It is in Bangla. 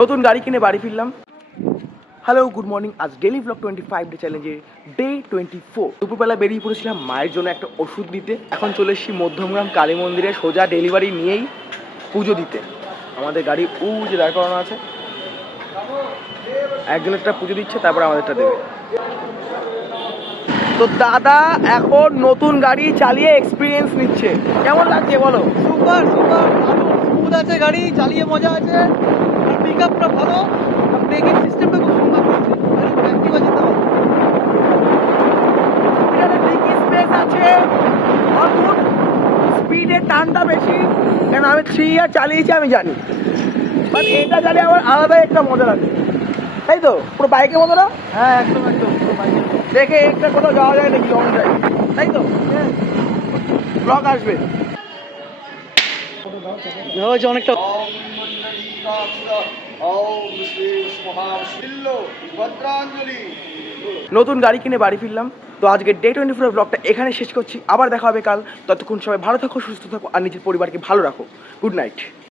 নতুন গাড়ি কিনে বাড়ি ফিরলাম। Hello, good morning. আজ ডেলি ব্লগ 25 ডে চ্যালেঞ্জের ডে 24। দুপুরবেলা বেরিয়ে পড়েছিলাম মায়ের জন্য একটা ওষুধ দিতে। এখন চলে এসেছি মধ্যমগ্রাম কালী মন্দিরে, সোজা ডেলিভারি নিয়েই পুজো দিতে। আমাদের গাড়ি যে দাঁড় করানো আছে, একজনেরটা পুজো দিচ্ছে, তারপরে আমাদেরটা দেবে। তো দাদা এখন নতুন গাড়ি চালিয়ে এক্সপিরিয়েন্স নিচ্ছে, কেমন লাগছে বলো? সুপার সুপার স্মুথ আছে, গাড়ি চালিয়ে মজা আছে। আর পিকআপ পুরো ভালো, আর ব্রেকিং সিস্টেমটা খুব সুন্দর করেছে। অ্যাক্টিভা যেতে হবে। ব্রেকিং স্পেস আছে, অদ্ভুত স্পিডে টানটা বেশি। কেন আমি 3 ইয়ার চালিয়েছি, আমি জানি। বাট এটা চালিয়ে আমার আলাদাই একটা মজা লাগে, তাই তো? পুরো বাইকের মতো না? হ্যাঁ, একদম একদম পুরো বাইকের মতো। দেখে একটা কোথাও যাওয়া যায় নাকি লং ড্রাইভ, তাই তো? ব্লগ আসবে। হয়েছে অনেকটা। নতুন গাড়ি কিনে বাড়ি ফিরলাম। তো আজকে ডে 24 ব্লগটা এখানে শেষ করছি। আবার দেখা হবে কাল। ততক্ষণ সবাই ভালো থাকো, সুস্থ থাকো, আর নিজের পরিবারকে ভালো রাখো। Good night.